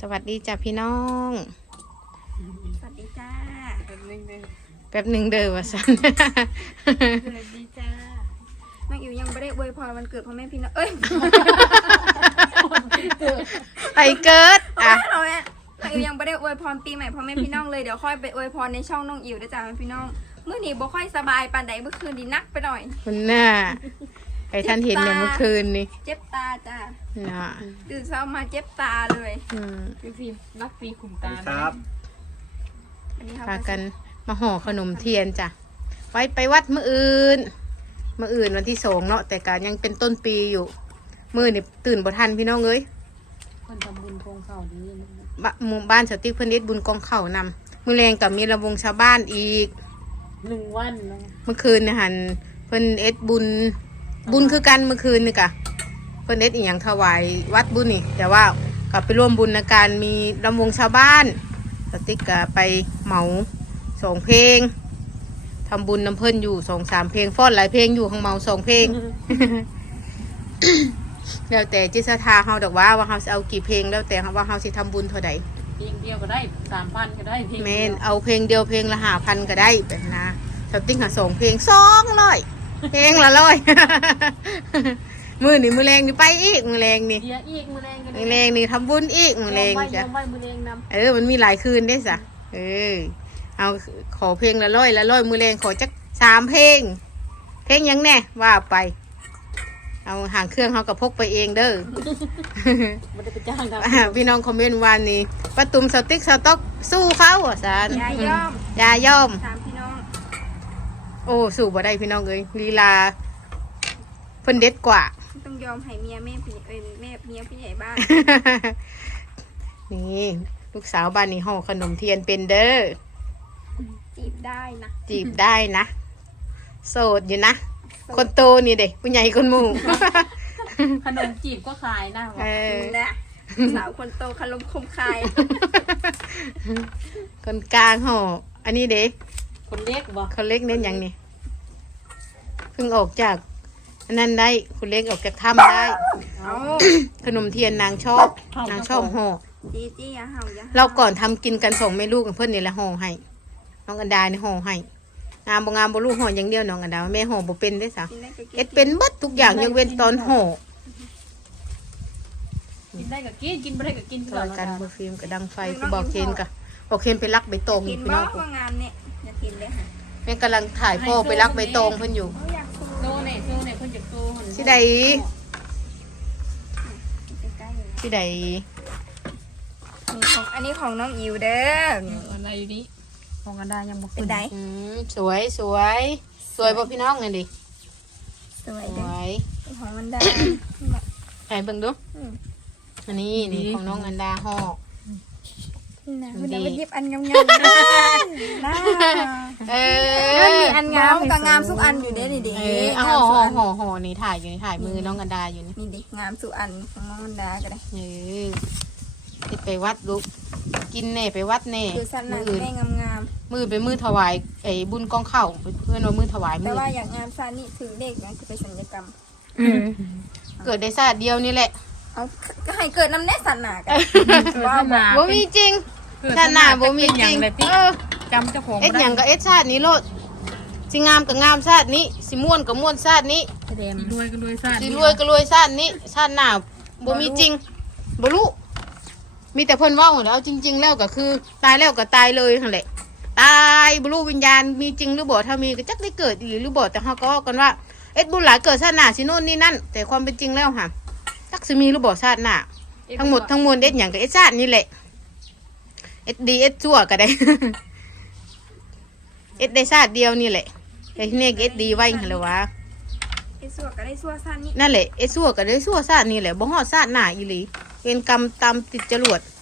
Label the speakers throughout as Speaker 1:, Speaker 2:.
Speaker 1: สวัสดีจ้ะพี่น้อง
Speaker 2: สวัสดีจ้า
Speaker 1: แป๊บหนึ่งเด้อว่าสัน
Speaker 2: สวัสดีจ้าน้องอิ๋วยังไม่ได้อวยพรวันเกิดพ่อแม่พี่น้อง
Speaker 1: ไปเกิดอ่ะ
Speaker 2: น้องอิ๋วยังไม่ได้อวยพรปีใหม่พ่อแม่พี่น้องเลยเดี๋ยวค่อยไปอวยพรในช่องน้องอิ๋วได้จ้าพี่น้องเมื่อนี้บ่ค่อยสบายปานใดเมื่อคืนดีนักไปหน่อย
Speaker 1: คุณน่ะไอ้ท่านเห็นเนี่ยเมื่อคืนนี่
Speaker 2: เจ็บตาจ้า
Speaker 1: น่ะ
Speaker 2: ตื่นเช้ามาเจ็บตาเลย
Speaker 3: คือฟิล์มรักปีขุมตา
Speaker 4: ครับ
Speaker 1: พากันมาห่อขนมเทียนจ้ะไว้ไปวัดมื้ออื่นวันที่2เนาะแต่การยังเป็นต้นปีอยู่มื้อนี่ตื่นบ่ทันพี่น้องเอ้ย
Speaker 3: คนทำบุญกองเข่าดี
Speaker 1: หมู่บ้านสติกเพิ่นเฮ็ดบุญกองข้าวนำมื้อแรงก็มีระวงชาวบ้านอีก
Speaker 3: 1 วันเนาะ
Speaker 1: เมื่อคืนเนี่ยหันเพิ่นเอ็ดบุญคือกันเมื่อคืนนี่กะเพิ่นเอ็ดอีหยังถวายวัดบุญนี่แต่ว่ากลับไปร่วมบุญในการมีรำวงชาวบ้านสติ๊กกะไปเหมา2 เพลงทำบุญน้ำเพิ่นอยู่2-3 เพลงฟ้อนหลายเพลงอยู่ของเมา2 เพลง แล้วแต่จิตศรัทธาเฮาดอกว่าเฮาสิเอากี่เพลงแล้วแต่ว่าเฮาสิทำบุญเท่าใด
Speaker 3: เพลงเดียวก็ได้ 3,000 ก็ได้เพลง
Speaker 1: แม่นเอาเพลงเดียวเพลงละ5,000ก็ได้แบบนะสติ๊กหา2 เพลง200เพลงละ100 มื้อนี่มื้อแรงนี่ไปอีกมื้อแรงนี่
Speaker 3: เดี๋ยวอีกมื้อแรงก็ได้
Speaker 1: มื้อแรงนี่ทำบุญอีกมื้อแรงจ้ะ
Speaker 3: มื้อแรงนำ
Speaker 1: มันมีหลายคืนได้ซะเอาขอเพลงละ100มื้อแรงขอจัก3 เพลงยังแน่ว่าไปเอาหางเครื่องเฮาก็พกไปเองเด้อ
Speaker 3: บ่ได้ไปจ้างดอก
Speaker 1: พี่น้องคอมเมนต์วันนี้ป้าตุ้มสติ๊กสต๊อกสู้เขาอ่ะซาน
Speaker 2: อย่าย่อม
Speaker 1: ต
Speaker 2: ามพี่น้อง
Speaker 1: โอ้สู้บ่ได้พี่น้องเอ้ยลีลาเพิ่นเด็ดกว่า
Speaker 2: ต้องยอมให้เมียแม่ผู้แม่เมียผู้ใหญ่บ้าน
Speaker 1: นี่ลูกสาวบ้านนี้ห่อขนมเทียนเป็นเด้อ
Speaker 2: จีบได้
Speaker 1: นะ โสดอยู่นะคนโตนี่เด็กผู้ใหญ่คนหมู่
Speaker 3: ขนมจีบก็ขายนะ
Speaker 2: นะสาวคนโตขนมคมคาย
Speaker 1: คนกลางห่ออันนี้เด็ก
Speaker 3: คนเล็กบ่
Speaker 1: คนเล็กเน้นอย่างนี้เพิ่งออกจากนั่นได้คุณเล็กออกจากถ้ำได้ขนมเทียนนางชอบห่อ
Speaker 2: จี้อย่าเห่า
Speaker 1: เราก่อนทำกินกัน2 แม่ลูกกับเพื่อนนี่แหละห่อให้น้องอันดานี่ห่อให้งามบ่ลูกห่ออย่างเดียวน้องอันดาแม่ห่อบ่เป็นได้ซะเอ็ดเป็นบัดทุกอย่างยกเว้นตอนห่อ
Speaker 3: กินได้ก็กินบ่ได้ก็กิน
Speaker 1: ต่อกันเบอร์ฟิล์มกับดังไฟคือบอกเคนไปรักใบตอง
Speaker 2: พี่น้องงามเนี่ยอยากกินเลยค่ะ
Speaker 1: แม่กำลังถ่ายพ่อไปรักใบตองเพิ่นอยู่
Speaker 3: โตเนี่ยเพิ่นจะโต
Speaker 1: ที่ใด
Speaker 2: อันนี้ของน้องอิ๋วเด้อ
Speaker 3: อะไรอยู่นี่ของกันได้ยังบ่
Speaker 2: เป็นได
Speaker 1: สวยบ่พี่น้องนี่ดิ
Speaker 2: สวยของมันได้
Speaker 1: ให้เบิ่งดูอันนี้นี่ของน้องอันดาห่อ
Speaker 2: คุณเอาไปยิบอันงามๆนะมีอันงามกับงามทุกอันอยู่เด้นี่ดิ
Speaker 1: ห่อนี่ถ่ายมือน้องอันดาอยู่
Speaker 2: นี่ดิงามทุกอันของน้องอันดาก็ได้
Speaker 1: ไปวัดลูกกินแน่ไปวัดแน่
Speaker 2: คือสั้นหนังแม่งาม
Speaker 1: มือไปมือถวายไอ้บุญกองข้าวเพื่อนว่ามือถวาย
Speaker 2: แต่ว่าอย่างงามซานี่ถือเลขนะคือไปสัญญกรรม
Speaker 1: เกิดได้ชาติเดียวนี่แหละ
Speaker 2: เอาก็ให้เกิดน้ำแน่สันหนากัน
Speaker 1: ว่าบ่มีจริงชาติหน้าบ่มีจริง
Speaker 3: จำเจ้าของ
Speaker 1: เอ็ดหยังก็เอ็ดชาตินี้โลดสิงามก็งามชาตินี้สิม่วนก็ม่วนชาตินี้
Speaker 3: สิรวยก็รวยชาติ
Speaker 1: สิรวยก็รวยชาตินี้ชาติหน้าบ่มีจริงบ่รู้มีแต่เพิ่นเว้าแล้วจริงๆแล้วก็คือตายแล้วก็ตายเลยนั่นแหละตายบ่รู้วิญญาณมีจริงหรือบ่ถ้ามีก็จักได้เกิดอีหรือบ่แต่เฮาก็ว่ากันว่าเอ็ดบุญหลายเกิดชาติหน้าสิโน่นนี่นั่นแต่ความเป็นจริงแล้วค่ะจักสิมีหรือบ่ชาติหน้าทั้งหมดทั้งมวลเอ็ดหยังก็เอ็ดชาตินี่แหละเอ็ดดีเอ็ดชั่วก็ได้ เอ็ดได้ชาติเดียวนี่แหละแต่ที่นี่เอ็ดดีไว้หั่นแหละวะ
Speaker 2: เอ็ดชั่วก็ได้ชั่วชาตินี้
Speaker 1: นั่นแหละเอ็ดชั่วก็ได้ชั่วชาตินี่แหละบ่ฮอดชาติหน้าอีหลีเป็นกรรมตามติดจรวด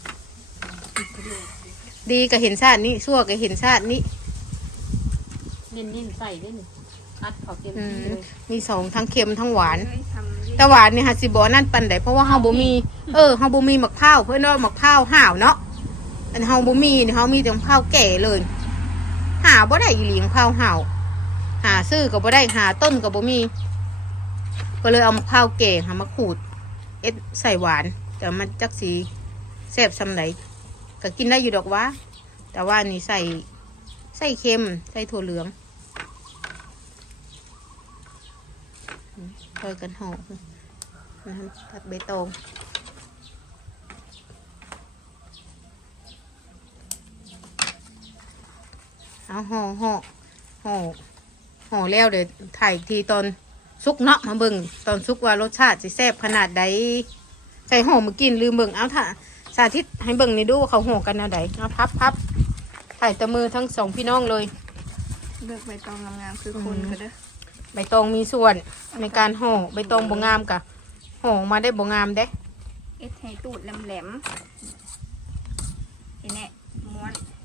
Speaker 1: ดีก็เห็นชาตินี้ชั่วก็เห็นชาตินี้
Speaker 3: นิ่นใส่ได้นี่อัดเขาเต็มที่เลย
Speaker 1: มี2ทั้งเค็มทั้งหวานแต่หวานนี่ฮะสิบ่นั่นปานใดเพราะว่าเฮาบ่มีเฮาบ่มีมะพร้าวเพิ่นว่ามะพร้าวห่าวเนาะอันเฮาบ่มีนี่เฮามีแต่มะพร้าวแก่เลยหาบ่ได้อีหลีมะพร้าวห่าวหาซื้อก็บ่ได้หาต้นก็บ่มีก็เลยเอามะพร้าวแก่หามาขูดเอ็ดใส่หวานแต่มันจักสีแซ่บซำไหนก็กินได้อยู่ดอกวะแต่ว่านี่ใส่เค็มใส่ถั่วเหลืองช่วยกันห่อผัดใบตองเอาห่อแล้วเดี๋ยวถ่ายอีกทีตอนซุกเนาะมาเบิ่งตอนซุกว่ารสชาติสิแซ่บขนาดใดใส่ห่อมากินลืมเบิ่งเอาถ้าสาธิตให้เบิ่งนี่ดูว่าเขาห่อกันแนวใดเอาพับถ่ายแต่มือทั้งสองพี่น้องเลย
Speaker 2: เลือกใบตองงามๆคือคนก็เด้อ
Speaker 1: ใบตองมีส่วนในการห่อใบตองบ่งามกะห่อออกมาได้บ่งามเด้
Speaker 2: เอ็ดให้ตูดแหลมๆนี่แน่ม้วน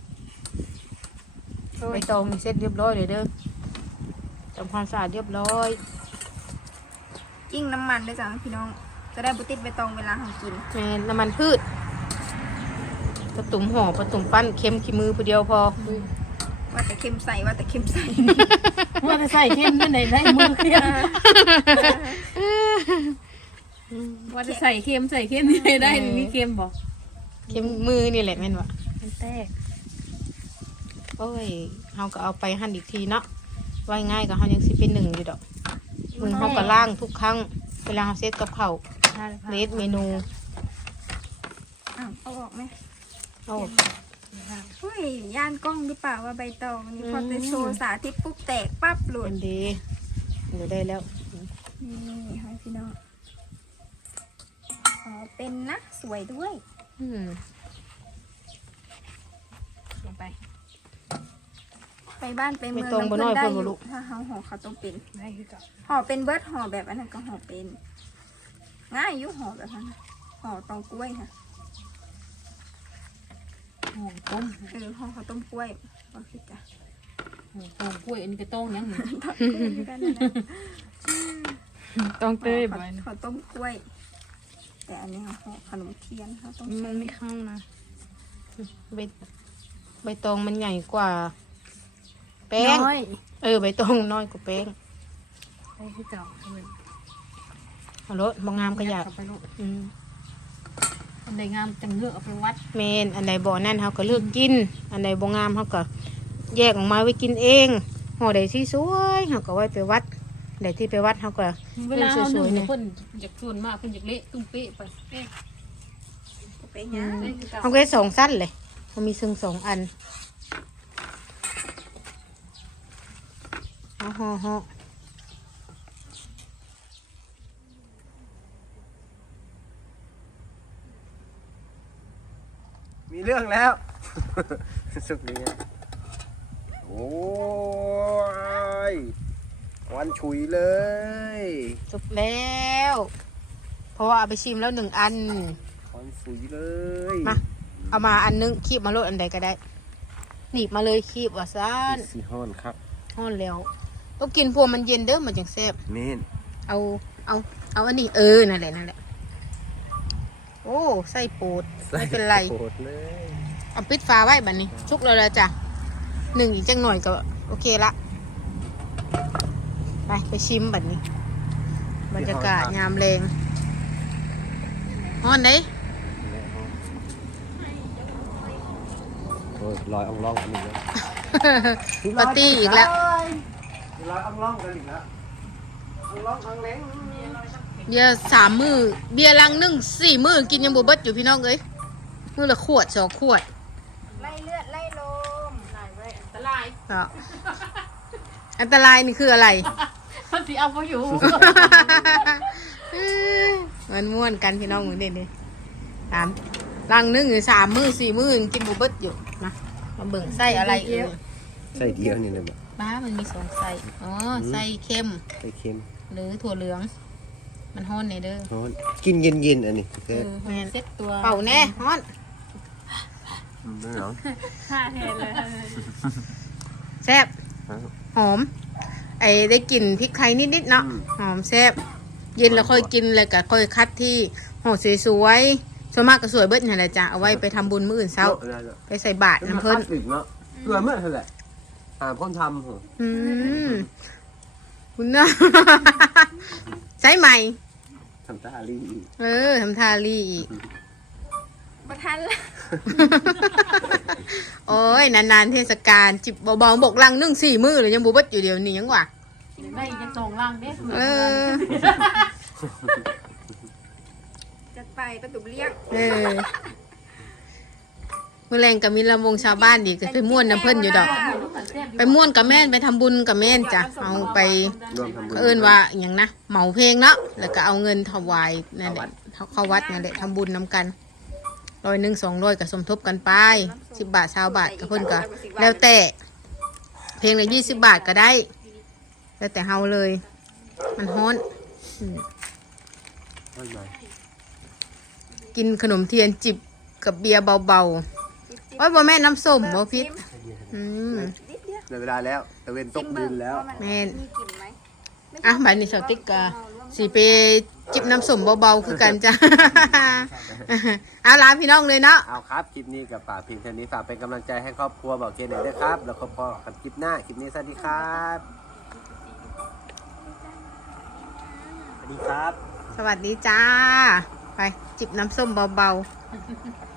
Speaker 1: ใบตองมีเสร็จเรียบร้อยเลยเด้อทำความสะอาดเรียบร้อย
Speaker 2: จิ้งน้ำมันด้วยจ้ะพี่น้องจะได้บุติดใบตองเวลาของกิน
Speaker 1: แม่น้ำมันพืชผสมห่อผสมปั้นเค็มขี้มือผู้เดียวพอ
Speaker 2: ว่าแต่เค็มใส่ว่าแต่เค็มใส่
Speaker 3: ว่าจะใส่เข้มที่ไหนได้มือเค็มว่าจะใส่เข้มที่ไหนได้มีเค็มบอก
Speaker 1: เค็มมือนี่แหละแม่นวะมันแตกโอ้ยเราก็เอาไปหั่นอีกทีเนาะไว้ง่ายก็เขายังสิเป็นหนึ่งอยู่ดอกมือเขาก็ล่างทุกครั้งเวลาเขาเซตกับเขาวเลสเมนู
Speaker 2: เอาออกไหม
Speaker 1: เอา
Speaker 2: เฮ้ยย่านกล้องหรือเปล่าว่าใบตองนี่พอจะโชว์สาธิตปุ๊บแตกปั๊บหลุด
Speaker 1: เป็นดีเดี๋ยวได้แล้ว
Speaker 2: นี่ให้พี่น้องอ๋อเป็นนะสวยด้วย
Speaker 1: อืม
Speaker 2: ลงไป ไปบ้านไปเมือง
Speaker 1: ไม่ตรงบ่น้อย
Speaker 2: ได้
Speaker 1: เพิ่น
Speaker 2: อ
Speaker 1: บ่
Speaker 2: ยู่
Speaker 1: ลูก
Speaker 2: ถ้าเขาห่อเขาวต้องเป็น
Speaker 3: ได้คือกับ
Speaker 2: ห่อเป็นเบิร์ดห่อแบบอันนั้นก็ห่อเป็นง่ายอยุ่ห่อแบบนั้นน่ะห่อตองกล้วยค่ะ
Speaker 3: หอมต้ม
Speaker 2: ห่อข้าวต้มกล้วยว่าคือจ้ะ
Speaker 3: หอมกล้วยอันนี้ก็ต้มยังหนึ่ง
Speaker 2: ทอดกล้วยด้วยกันนะ
Speaker 1: ต้องเต้ย
Speaker 2: ห่อข้าวต้มกล้วย แต่อันนี้ห่อขนมเทียนค่ะต้อง
Speaker 1: มั
Speaker 2: ใช้
Speaker 1: นไม่เข้านะใบตองมันใหญ่กว่า แป้ง
Speaker 3: น้อย
Speaker 1: ใบตองน้อยกว่าแป้ง
Speaker 3: ได้คือกับ
Speaker 1: เอารถบางงามก็อยาก
Speaker 3: ไปลูก
Speaker 1: อืม
Speaker 3: อันใดงามจังเลือกเอาไปวัด
Speaker 1: เมนอันใดบ่อนั่นเขาก็เลือกกิน อันใดบ่งามเขาก็แยกออกมาไว้กินเองห่อใดที่สวยเขาก็ไว้ไปวัดใดที่ไปวัดเขาก็
Speaker 3: เวลาเขาหนึ่งเนี่ยเพิ่นอยากชวนมากเพิ่นอยากเละตุ้มเป๊ะไปเป๊ะ
Speaker 2: ไปย่าง
Speaker 3: ได้คือกับ
Speaker 1: เขาก็ได้สองสั้นเลยเขามีซึ่งสองอันเอาห่อ
Speaker 4: มีเรื่องแล้ว สุกนี้โอ้ยวันฉุยเลย
Speaker 1: สุกแล้ว เพราะว่าเอาไปชิมแล้วหนึ่งอัน
Speaker 4: วันฉุยเลย
Speaker 1: มา เอามาอันนึงคีบมาโลดอันใดก็ได้หนีบมาเลยคีบว่าซ่าน
Speaker 4: สีห้อนครับ
Speaker 1: ห่อนแล้วต้องกินพวกมันเย็นเด้อมันจังแซ่บ
Speaker 4: เมน
Speaker 1: เอาอันนี้นั่นแหละโอ้ไส้ปูดไม่เป็นไร
Speaker 4: โคตรเลย
Speaker 1: เอาปิดฟ้าไว้บัดนี้ ชุกแล้วละจ้ะหนึ่งอีกจังหน่อยก็โอเคละไปชิมบัดนี้บรรยากาศยามแรงฮ้อนเด้
Speaker 4: โอ้ยลอยอ่องล่องกันอีกแล้ว
Speaker 1: ปาร์ตี้อีกแล้ว
Speaker 4: ลอยอ่องล่องกันอีกแล้วอ่องล่องอ่องเล้ง
Speaker 1: เบียร์3 มื้อเบียร์ลังนึง4 มื้อกินยังบ่เบิดอยู่พี่น้องเอ้ยมื้อละขวด2 ขวด
Speaker 2: ไล่เลือดไล่ลม
Speaker 3: อันตราย
Speaker 1: ก็อันตรายนี่คืออะไร
Speaker 3: มันสิเอาไปอยู่
Speaker 1: มันม่วนกันพี่น้องเหมือนเด่นตามลังนึงหรือ3 มื้อ4 มื้อกินบ่เบิดอยู่นะมาเบิ่งไส้อะไรเอ่ย
Speaker 4: ใส่เดียวนี่เลยแบบ
Speaker 1: บ้ามันมี2 ไส้อ๋อไส้เค็ม
Speaker 4: ใส่เค็ม
Speaker 1: หรือถั่วเหลือง มันฮ้อนในเด้อ
Speaker 4: ร้อนกินเย็นๆอันนี้โอเค
Speaker 1: แม่น
Speaker 3: เซ็ตตัว
Speaker 1: เป่าแน่ฮ้อน
Speaker 4: ไม่หรอ
Speaker 3: ค่าแทนเลย
Speaker 1: แซ่บหอม ได้กลิ่นพริกไทยนิดๆเนาะหอมแซ่บเย็นแล้วค่อยกินเลยก็ค่อยคัดที่ห่อสวยๆส่วนมากก็สวยเบิดนี่แหละจ้ะเอาไว้ไปทำบุญมื้ออื่นเช้า ไปใส่บาตรน้ำเพิ่น
Speaker 4: อีกเนาะเพื่อเมื่อเท่าไหร่พ่นทำเหรอ
Speaker 1: คุณน่ะ ใช้ใหม่
Speaker 4: ทำตาลี
Speaker 1: ทำทาลี่อีก
Speaker 2: ประทันละ
Speaker 1: โอ้ยนานๆเทศกาลจิบเบาๆบกลังนึ่ง4 มื้อเลยยังบ่เบิดอยู่เดี๋ยวนี้ยังวะ
Speaker 3: ได้จะส่งล่างเด้
Speaker 1: เออ
Speaker 2: จัดไปประตูเลี้ยง
Speaker 1: เออมื้อแรงก็มีลำวงชาวบ้านอีกก็ไปม่วนน้ำเพิ่นอยู่ดอก ไปม่วนกับแม่นไปทำบุญกับแม่นจ้ะเอาไป
Speaker 4: ร่วมทำบุญ
Speaker 1: เอิ้นว่าอหย่างนะเหมาเพลงเนาะแล้วก็เอาเงินถวายนั่นแหละเข้าวัดนั่นแหละทำบุญนำกัน100 200ก็สมทบกันไป10 บาท20 บาทก็เพิ่นก็แล้วแต่เพลงละ20 บาทก็ได้ แล้วแต่เฮาเลย มันฮ้อนอืม
Speaker 4: ไม่ใหญ่
Speaker 1: กินขนมเทียนจิบกับเบียร์เบาๆโอ้ยบ่แม่นน้ำส้มบ่พิษอืม
Speaker 4: ในเวลาแล้วตะเวนตกดินแล้ว
Speaker 1: แม่น
Speaker 2: มีกลิ่นไหม
Speaker 1: อ่ะบัดนี้สติ๊กก็สิไปจิบน้ำส้มเบาๆคือกันจ้ะ เอาลาพี่น้องเลยเนาะ
Speaker 4: เอาครับคลิปนี้กับป่าพิงเท่านี้ฝากเป็นกำลังใจให้ครอบครัวบอกเคนหน่อยด้วยครับแล้วก็พอกันคลิปหน้าคลิปนี้สวัสดีครับ
Speaker 5: สวัสดีครับ
Speaker 1: สวัสดีจ้า ไปจิบน้ำส้มเบาๆ